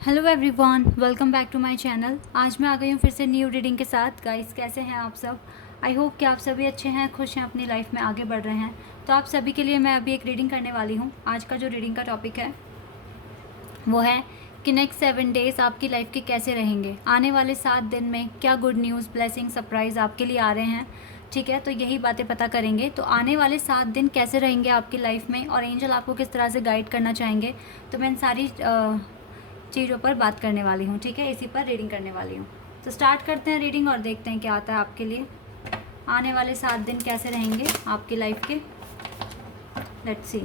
Hello everyone, welcome back to my channel. आज मैं आ गई हूँ फिर से न्यू रीडिंग के साथ। गाइस, कैसे हैं आप सब? आई होप कि आप सभी अच्छे हैं, खुश हैं, अपनी लाइफ में आगे बढ़ रहे हैं। तो आप सभी के लिए मैं अभी एक रीडिंग करने वाली हूँ। आज का जो रीडिंग का टॉपिक है वो है कि नेक्स्ट 7 डेज आपकी लाइफ के कैसे रहेंगे। आने वाले 7 दिन में क्या गुड न्यूज़, ब्लेसिंग, सरप्राइज़ आपके लिए आ रहे हैं। ठीक है, तो यही बातें पता करेंगे। तो आने वाले 7 दिन कैसे रहेंगे आपकी लाइफ में और एंजल आपको किस तरह से गाइड करना चाहेंगे, तो मैं इन सारी चीज़ों पर बात करने वाली हूँ। ठीक है, इसी पर रीडिंग करने वाली हूँ। तो स्टार्ट करते हैं रीडिंग और देखते हैं क्या आता है आपके लिए। आने वाले 7 दिन कैसे रहेंगे आपकी लाइफ के, let's see.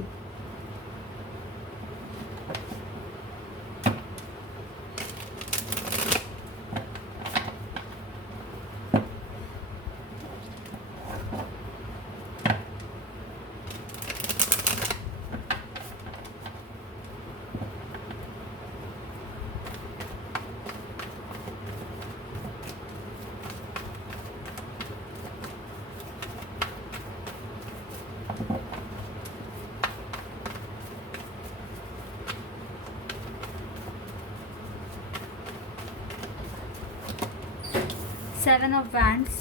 Seven of Wands,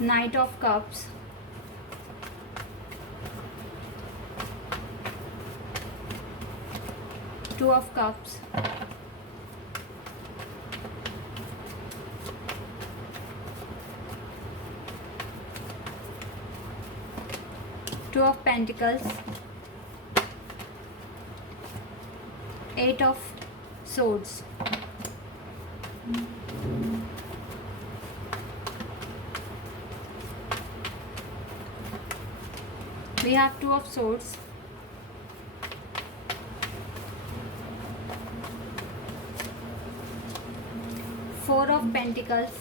Knight of Cups, Two of Cups, Two of Pentacles, Eight of Swords. We have Two of Swords, Four of Pentacles,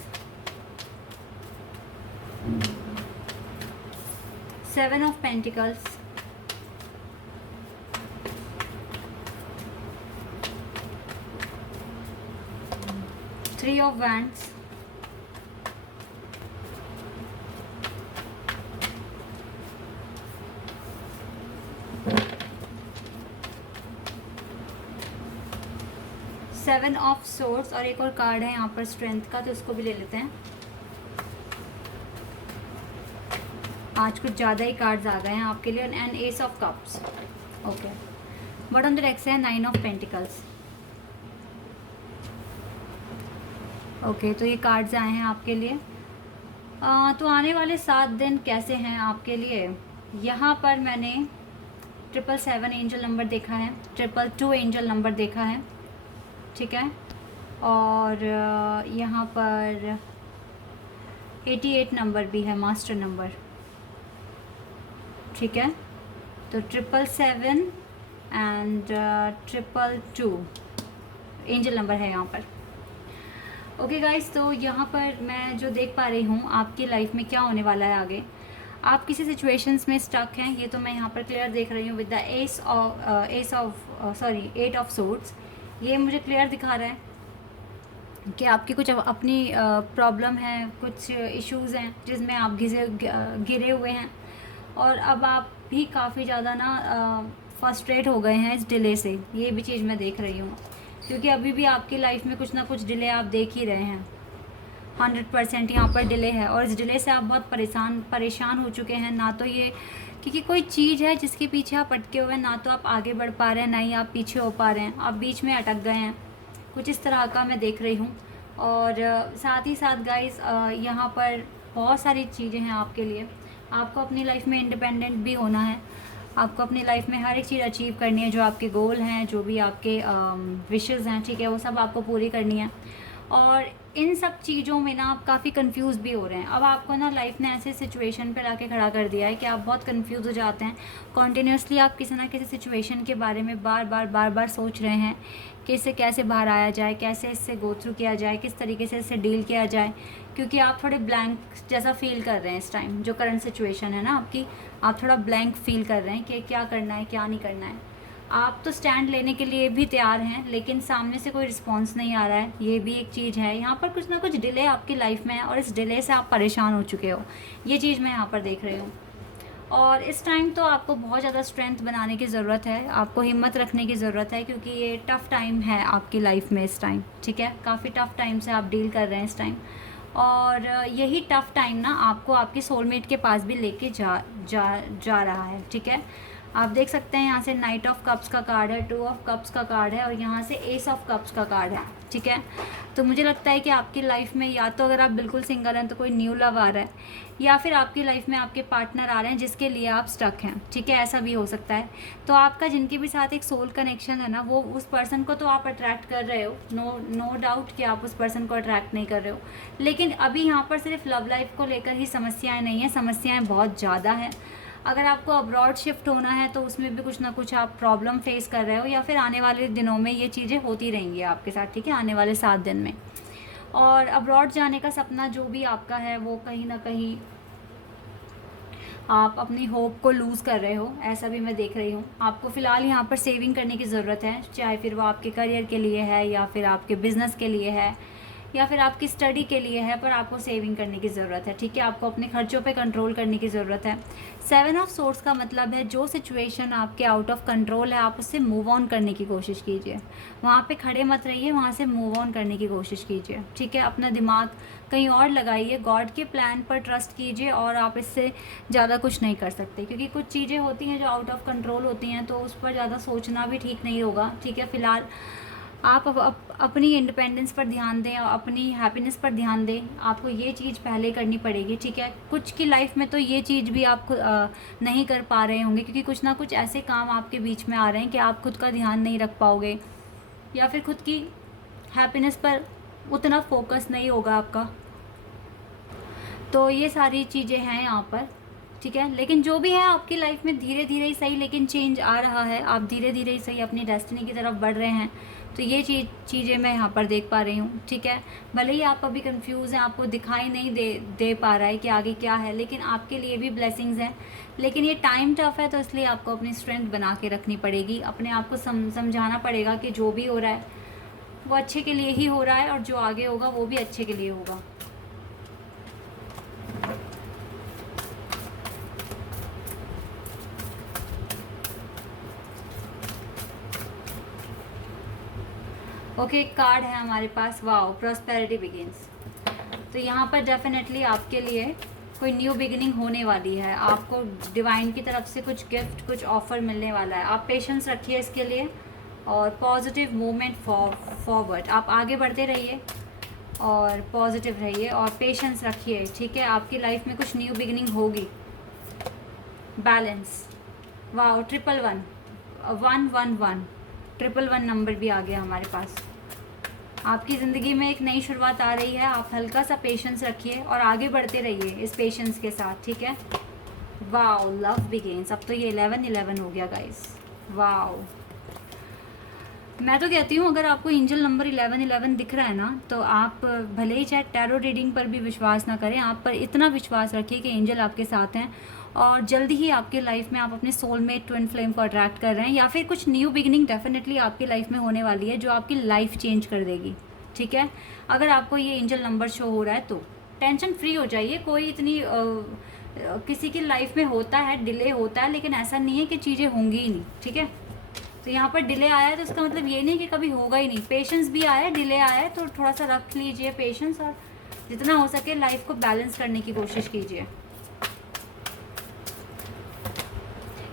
Seven of Pentacles, Three of Wands, seven of swords और एक और card है यहाँ पर strength का, तो इसको भी ले लेते हैं। आज कुछ ज़्यादा ही कार्ड्स आ गए हैं आपके लिए। And S of cups. Okay, but on the deck से है नाइन ऑफ पेंटिकल्स। ओके, तो ये कार्ड्स आए हैं आपके लिए। तो आने वाले 7 दिन कैसे हैं आपके लिए। यहाँ पर मैंने 777 एंजल नंबर देखा है, 222 एंजल नंबर देखा है। ठीक है, और यहाँ पर 88 नंबर भी है, मास्टर नंबर। ठीक है, तो 777 एंड 222 एंजल नंबर है यहाँ पर। ओके गाइस, तो यहाँ पर मैं जो देख पा रही हूँ आपकी लाइफ में क्या होने वाला है आगे। आप किसी सिचुएशंस में स्टक हैं, ये तो मैं यहाँ पर क्लियर देख रही हूँ with the eight of swords. ये मुझे क्लियर दिखा रहा है कि आपकी कुछ अपनी प्रॉब्लम है, कुछ इश्यूज़ हैं जिसमें आप गिरे हुए हैं, और अब आप भी काफ़ी ज़्यादा ना फ्रस्ट्रेट हो गए हैं इस डिले से। ये भी चीज़ मैं देख रही हूँ, क्योंकि अभी भी आपकी लाइफ में कुछ ना कुछ डिले आप देख ही रहे हैं। 100% यहाँ पर डिले है, और इस डिले से आप बहुत परेशान हो चुके हैं। ना तो ये क्योंकि कोई चीज़ है जिसके पीछे आप अटके हुए हैं, ना तो आप आगे बढ़ पा रहे हैं, ना ही आप पीछे हो पा रहे हैं, आप बीच में अटक गए हैं। कुछ इस तरह का मैं देख रही हूँ। और साथ ही साथ गाइस, यहाँ पर बहुत सारी चीज़ें हैं आपके लिए। आपको अपनी लाइफ में इंडिपेंडेंट भी होना है। आपको अपनी लाइफ में हर एक चीज़ अचीव करनी है, जो आपके गोल हैं, जो भी आपके विशेज़ हैं, ठीक है, वो सब आपको पूरी करनी है। और इन सब चीज़ों में ना आप काफ़ी कंफ्यूज भी हो रहे हैं। अब आपको ना लाइफ ने ऐसे सिचुएशन पे लाके खड़ा कर दिया है कि आप बहुत कंफ्यूज हो जाते हैं। कॉन्टीन्यूसली आप किसी ना किसी सिचुएशन के बारे में बार बार सोच रहे हैं कि इससे कैसे बाहर आया जाए, कैसे इससे गो थ्रू किया जाए, किस तरीके से इससे डील किया जाए, क्योंकि आप थोड़े ब्लैंक जैसा फील कर रहे हैं इस टाइम। जो करंट सिचुएशन है ना आपकी, आप थोड़ा ब्लैंक फील कर रहे हैं कि क्या करना है, क्या नहीं करना है। आप तो स्टैंड लेने के लिए भी तैयार हैं, लेकिन सामने से कोई रिस्पांस नहीं आ रहा है। ये भी एक चीज़ है। यहाँ पर कुछ ना कुछ डिले आपकी लाइफ में है, और इस डिले से आप परेशान हो चुके हो। ये चीज़ मैं यहाँ पर देख रही हूँ। और इस टाइम तो आपको बहुत ज़्यादा स्ट्रेंथ बनाने की ज़रूरत है, आपको हिम्मत रखने की ज़रूरत है, क्योंकि ये टफ़ टाइम है आपकी लाइफ में इस टाइम, ठीक है। काफ़ी टफ़ टाइम से आप डील कर रहे हैं इस टाइम, और यही टफ़ टाइम ना आपको आपकी सोलमेट के पास भी लेके जा रहा है, ठीक है। आप देख सकते हैं यहाँ से नाइट ऑफ कप्स का कार्ड है, 2 ऑफ कप्स का कार्ड है, और यहाँ से एस ऑफ कप्स का कार्ड है, ठीक है। तो मुझे लगता है कि आपकी लाइफ में या तो अगर आप बिल्कुल सिंगल हैं तो कोई न्यू लव आ रहा है, या फिर आपकी लाइफ में आपके पार्टनर आ रहे हैं जिसके लिए आप स्टक हैं, ठीक है। ऐसा भी हो सकता है। तो आपका जिनके भी साथ एक सोल कनेक्शन है ना, वो उस पर्सन को तो आप अट्रैक्ट कर रहे हो, नो डाउट कि आप उस पर्सन को अट्रैक्ट नहीं कर रहे हो, लेकिन अभी यहाँ पर सिर्फ लव लाइफ को लेकर ही समस्याएं नहीं हैं, समस्याएं बहुत ज़्यादा हैं। अगर आपको अब्रॉड शिफ्ट होना है तो उसमें भी कुछ ना कुछ आप प्रॉब्लम फेस कर रहे हो, या फिर आने वाले दिनों में ये चीज़ें होती रहेंगी आपके साथ, ठीक है, आने वाले 7 दिन में। और अब्रॉड जाने का सपना जो भी आपका है वो कहीं ना कहीं आप अपनी होप को लूज़ कर रहे हो, ऐसा भी मैं देख रही हूँ। आपको फ़िलहाल यहाँ पर सेविंग करने की ज़रूरत है, चाहे फिर वो आपके करियर के लिए है, या फिर आपके बिज़नेस के लिए है, या फिर आपकी स्टडी के लिए है, पर आपको सेविंग करने की ज़रूरत है, ठीक है। आपको अपने खर्चों पे कंट्रोल करने की ज़रूरत है। 7 ऑफ सोर्स का मतलब है जो सिचुएशन आपके आउट ऑफ कंट्रोल है, आप उससे मूव ऑन करने की कोशिश कीजिए। वहाँ पे खड़े मत रहिए, वहाँ से मूव ऑन करने की कोशिश कीजिए, ठीक है। अपना दिमाग कहीं और लगाइए, गॉड के प्लान पर ट्रस्ट कीजिए, और आप इससे ज़्यादा कुछ नहीं कर सकते, क्योंकि कुछ चीज़ें होती हैं जो आउट ऑफ कंट्रोल होती हैं, तो उस पर ज़्यादा सोचना भी ठीक नहीं होगा, ठीक है। फ़िलहाल आप अपनी इंडिपेंडेंस पर ध्यान दें और अपनी हैप्पीनेस पर ध्यान दें, आपको ये चीज़ पहले करनी पड़ेगी, ठीक है। कुछ की लाइफ में तो ये चीज़ भी आप नहीं कर पा रहे होंगे, क्योंकि कुछ ना कुछ ऐसे काम आपके बीच में आ रहे हैं कि आप खुद का ध्यान नहीं रख पाओगे, या फिर खुद की हैप्पीनेस पर उतना फोकस नहीं होगा आपका। तो ये सारी चीज़ें हैं यहाँ पर, ठीक है। लेकिन जो भी है आपकी लाइफ में धीरे धीरे ही सही, लेकिन चेंज आ रहा है, आप धीरे धीरे ही सही अपनी डेस्टिनी की तरफ बढ़ रहे हैं। तो ये चीज़ें मैं यहाँ पर देख पा रही हूँ, ठीक है। भले ही आप अभी कंफ्यूज हैं, आपको दिखाई नहीं दे पा रहा है कि आगे क्या है, लेकिन आपके लिए भी ब्लेसिंग्स हैं। लेकिन ये टाइम टफ है, तो इसलिए आपको अपनी स्ट्रेंथ बना के रखनी पड़ेगी, अपने आप को समझाना पड़ेगा कि जो भी हो रहा है वो अच्छे के लिए ही हो रहा है, और जो आगे होगा वो भी अच्छे के लिए होगा। ओके, कार्ड है हमारे पास, वाओ, प्रॉस्पेरिटी बिगिंस। तो यहाँ पर डेफिनेटली आपके लिए कोई न्यू बिगिनिंग होने वाली है, आपको डिवाइन की तरफ से कुछ गिफ्ट, कुछ ऑफर मिलने वाला है। आप पेशेंस रखिए इसके लिए, और पॉजिटिव मूवमेंट फॉरवर्ड, आप आगे बढ़ते रहिए और पॉजिटिव रहिए और पेशेंस रखिए, ठीक है। आपकी लाइफ में कुछ न्यू बिगिनिंग होगी। बैलेंस, वाओ, 111 111 111 नंबर भी आ गया हमारे पास। आपकी ज़िंदगी में एक नई शुरुआत आ रही है, आप हल्का सा पेशेंस रखिए और आगे बढ़ते रहिए इस पेशेंस के साथ, ठीक है। Wow, love begins. अब तो ये 11-11 हो गया गाइस, वाओ। मैं तो कहती हूँ अगर आपको एंजल नंबर 11-11 दिख रहा है ना, तो आप भले ही चाहे टैरो रीडिंग पर भी विश्वास ना करें, आप पर इतना विश्वास रखिए कि एंजल आपके साथ हैं, और जल्दी ही आपके लाइफ में आप अपने सोलमेट ट्विन फ्लेम को अट्रैक्ट कर रहे हैं, या फिर कुछ न्यू बिगिनिंग डेफिनेटली आपकी लाइफ में होने वाली है जो आपकी लाइफ चेंज कर देगी, ठीक है। अगर आपको ये एंजल नंबर शो हो रहा है तो टेंशन फ्री हो जाइए। कोई इतनी किसी की लाइफ में होता है, डिले होता है, लेकिन ऐसा नहीं है कि चीज़ें होंगी ही नहीं, ठीक है। तो यहाँ पर डिले आया है तो इसका मतलब ये नहीं कि कभी होगा ही नहीं। पेशेंस भी आया है, डिले आया है, तो थोड़ा सा रख लीजिए पेशेंस, और जितना हो सके लाइफ को बैलेंस करने की कोशिश कीजिए।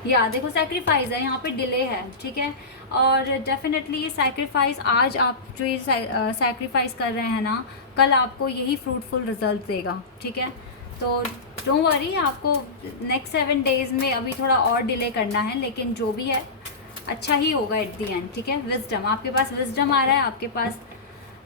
या देखो, सैक्रिफाइस है, यहाँ पे डिले है, ठीक है। और डेफिनेटली ये सैक्रिफाइस, आज आप जो ये सैक्रिफाइस कर रहे हैं ना, कल आपको यही फ्रूटफुल रिजल्ट देगा, ठीक है। तो डोंट वरी, आपको नेक्स्ट 7 डेज़ में अभी थोड़ा और डिले करना है, लेकिन जो भी है अच्छा ही होगा एट दी एंड, ठीक है। विजडम, आपके पास विजडम आ रहा है, आपके पास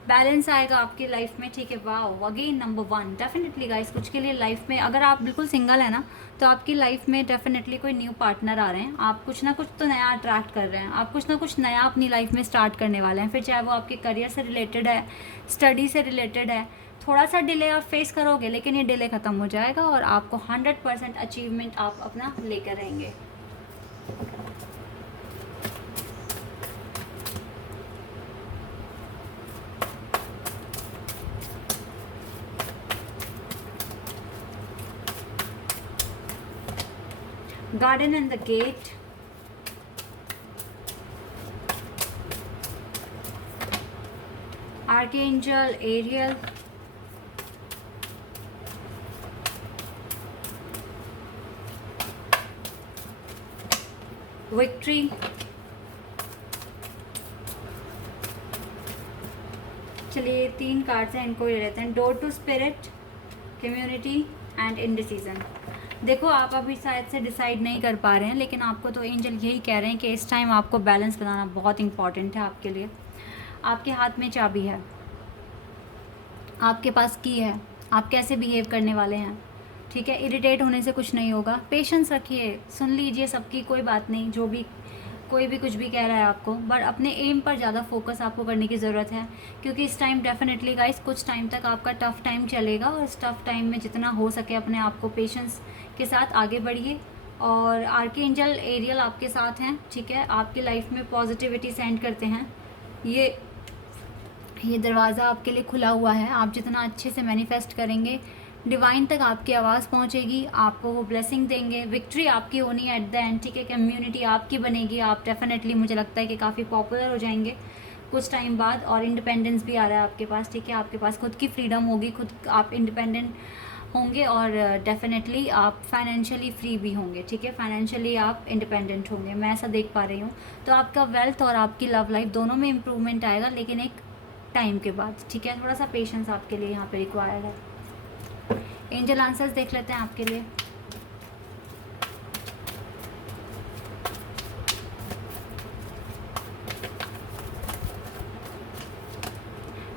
बैलेंस आएगा आपकी लाइफ में, ठीक है। Wow, again number 1। Definitely guys, कुछ के लिए लाइफ में, अगर आप बिल्कुल सिंगल है ना, तो आपकी लाइफ में डेफिनेटली कोई न्यू पार्टनर आ रहे हैं, आप कुछ ना कुछ तो नया अट्रैक्ट कर रहे हैं, आप कुछ ना कुछ नया अपनी लाइफ में स्टार्ट करने वाले हैं, फिर चाहे वो आपके करियर से रिलेटेड है, स्टडी से रिलेटेड है। थोड़ा सा डिले आप फेस करोगे, लेकिन ये डिले ख़त्म हो जाएगा और आपको 100% अचीवमेंट आप अपना लेकर रहेंगे। Garden and the gate, archangel Ariel, victory, चलिए 3 कार्ड्स हैं, इनको ले लेते हैं। Door to spirit, community and indecision. देखो आप अभी शायद से डिसाइड नहीं कर पा रहे हैं, लेकिन आपको तो एंजल यही कह रहे हैं कि इस टाइम आपको बैलेंस बनाना बहुत इंपॉर्टेंट है आपके लिए। आपके हाथ में चाबी है, आपके पास की है, आप कैसे बिहेव करने वाले हैं, ठीक है। इरिटेट होने से कुछ नहीं होगा, पेशेंस रखिए, सुन लीजिए सबकी, कोई बात नहीं, जो भी कोई भी कुछ भी कह रहा है आपको, बट अपने एम पर ज़्यादा फोकस आपको करने की ज़रूरत है, क्योंकि इस टाइम डेफिनेटली गाइस कुछ टाइम तक आपका टफ़ टाइम चलेगा, और इस टफ़ टाइम में जितना हो सके अपने आप को पेशेंस के साथ आगे बढ़िए। और आर्कएंजल एरियल आपके साथ हैं, ठीक है, आपकी लाइफ में पॉजिटिविटी सेंड करते हैं। ये दरवाज़ा आपके लिए खुला हुआ है, आप जितना अच्छे से मैनिफेस्ट करेंगे डिवाइन तक आपकी आवाज़ पहुंचेगी, आपको वो ब्लेसिंग देंगे, विक्ट्री आपकी होनी है एट द एंड, ठीक है। कम्युनिटी आपकी बनेगी, आप डेफिनेटली मुझे लगता है कि काफ़ी पॉपुलर हो जाएंगे कुछ टाइम बाद, और इंडिपेंडेंस भी आ रहा है आपके पास, ठीक है। आपके पास खुद की फ्रीडम होगी, खुद आप इंडिपेंडेंट होंगे, और डेफिनेटली आप फाइनेंशियली फ्री भी होंगे, ठीक है। फाइनेंशियली आप इंडिपेंडेंट होंगे, मैं ऐसा देख पा रही हूँ। तो आपका वेल्थ और आपकी लव लाइफ दोनों में इम्प्रूवमेंट आएगा, लेकिन एक टाइम के बाद, ठीक है। थोड़ा सा पेशेंस आपके लिए यहाँ पे रिक्वायर्ड है। एंजल आंसर्स देख लेते हैं आपके लिए।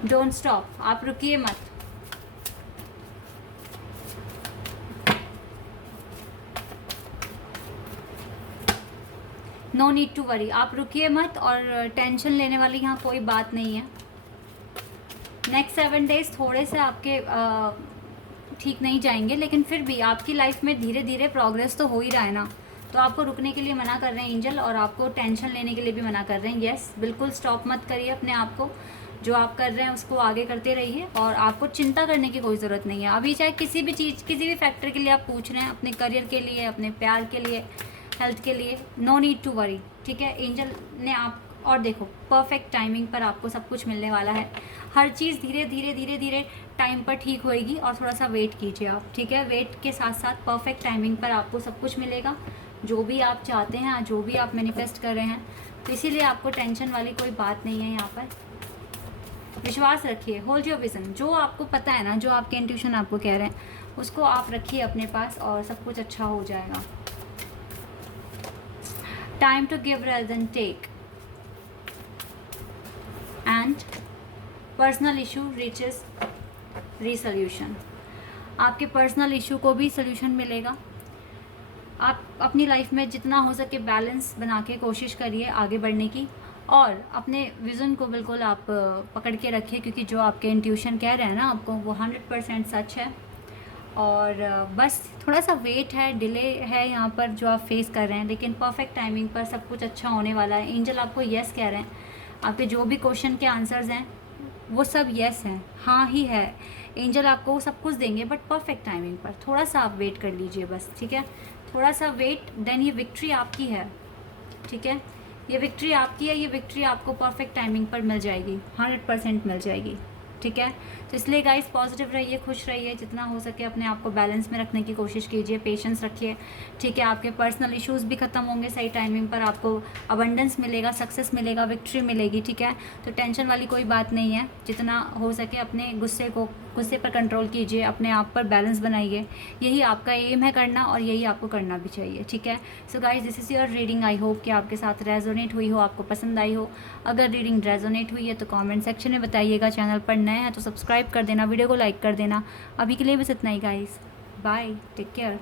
डोंट स्टॉप, आप रुकिए मत, नो नीड टू वरी, आप रुकिए मत, और टेंशन लेने वाली यहाँ कोई बात नहीं है। नेक्स्ट 7 डेज थोड़े से आपके ठीक नहीं जाएंगे, लेकिन फिर भी आपकी लाइफ में धीरे धीरे प्रोग्रेस तो हो ही रहा है ना, तो आपको रुकने के लिए मना कर रहे हैं एंजल, और आपको टेंशन लेने के लिए भी मना कर रहे हैं। यस, बिल्कुल स्टॉप मत करिए अपने आप को, जो आप कर रहे हैं उसको आगे करते रहिए, और आपको चिंता करने की कोई ज़रूरत नहीं है अभी। चाहे किसी भी चीज़, किसी भी फैक्टर के लिए आप पूछ रहे हैं, अपने करियर के लिए, अपने प्यार के लिए, हेल्थ के लिए, नो नीड टू वरी, ठीक है। एंजल ने आप, और देखो परफेक्ट टाइमिंग पर आपको सब कुछ मिलने वाला है, हर चीज़ धीरे धीरे धीरे धीरे टाइम पर ठीक होएगी, और थोड़ा सा वेट कीजिए आप, ठीक है। वेट के साथ साथ परफेक्ट टाइमिंग पर आपको सब कुछ मिलेगा, जो भी आप चाहते हैं, जो भी आप मैनिफेस्ट कर रहे हैं, तो इसीलिए आपको टेंशन वाली कोई बात नहीं है यहाँ पर। विश्वास रखिए, होल्ड योर विजन, जो आपको पता है ना, जो आपके इंट्यूशन आपको कह रहे हैं उसको आप रखिए अपने पास, और सब कुछ अच्छा हो जाएगा। Time to give rather than take, and personal issue reaches resolution. आपके पर्सनल इशू को भी सोल्यूशन मिलेगा। आप अपनी लाइफ में जितना हो सके बैलेंस बना के कोशिश करिए आगे बढ़ने की, और अपने विज़न को बिल्कुल आप पकड़ के रखिए, क्योंकि जो आपके इंट्यूशन कह रहे हैं ना आपको, वो 100% सच है। और बस थोड़ा सा वेट है, डिले है यहाँ पर जो आप फेस कर रहे हैं, लेकिन परफेक्ट टाइमिंग पर सब कुछ अच्छा होने वाला है। एंजल आपको यस कह रहे हैं, आपके जो भी क्वेश्चन के आंसर्स हैं वो सब यस हैं, हाँ ही है। एंजल आपको सब कुछ देंगे, बट परफेक्ट टाइमिंग पर, थोड़ा सा आप वेट कर लीजिए बस, ठीक है। थोड़ा सा वेट, देन ये विक्ट्री आपकी है, ठीक है। ये विक्ट्री आपकी है, ये विक्ट्री आपको परफेक्ट टाइमिंग पर मिल जाएगी, 100% मिल जाएगी, ठीक है। तो इसलिए गाइस पॉजिटिव रहिए, खुश रहिए, जितना हो सके अपने आप को बैलेंस में रखने की कोशिश कीजिए, पेशेंस रखिए, ठीक है। आपके पर्सनल इश्यूज़ भी ख़त्म होंगे सही टाइमिंग पर, आपको अबंडेंस मिलेगा, सक्सेस मिलेगा, विक्ट्री मिलेगी, ठीक है। तो टेंशन वाली कोई बात नहीं है, जितना हो सके अपने गुस्से पर कंट्रोल कीजिए, अपने आप पर बैलेंस बनाइए, यही आपका एम है करना, और यही आपको करना भी चाहिए, ठीक है। So guys this is your reading, I hope कि आपके साथ रेजोनेट हुई हो, आपको पसंद आई हो। अगर रीडिंग रेजोनेट हुई है तो कमेंट सेक्शन में बताइएगा, चैनल पर नए हैं तो सब्सक्राइब कर देना, वीडियो को लाइक कर देना। अभी के लिए बस इतना ही गाइस, बाय, टेक केयर।